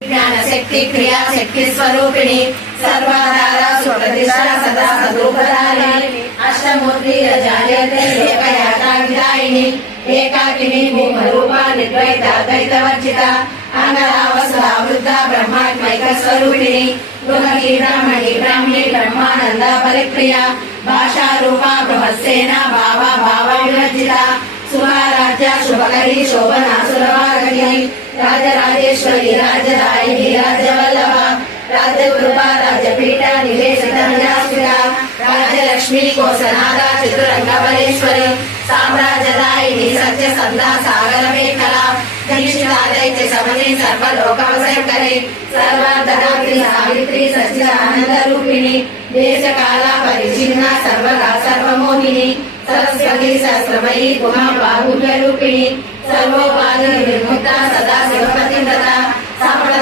ज्ञान शक्ति क्रिया शक्ति स्वरूपिणी सर्वाधार सुप्रतिष्ठा सदा सदुपदारिणी अष्टमूर्ति जायते लोकयात्राविदायिनी एकाकिनी भूमरूपा निर्द्वैता द्वैतवर्जिता अंगरावसुधा वृद्धा ब्रह्मात्मैक स्वरूपिणी गृहणी ब्राह्मणी ब्राह्मणी ब्रह्मानंद परिप्रिया भाषा रूपा बृहत्सेना भावा भावा विवर्जिता सुभाराज्य शुभकरी शोभना सुरभागिनी राजराजेश्वरी राजदायिनी राजवल्लभा राजकृपा राजपीठ निवेशिता राजलक्ष्मी कोसनादा चतुरंगबलेश्वरी साम्राज्यदायिनी सत्यसंधा सागर मेखला दीक्षिता दैत्य शमनी सर्वलोकवशंकरी सर्वार्धरात्रि सावित्री सच्चिदानंद रूपिणी देशकाल परिचिन्न सर्वगा सर्वमोहिनी सरस्वती सहस्रमयी उमा बाहुल्य रूपिणी सर्वोपाधि विमुक्ता सदा शिवपतिव्रता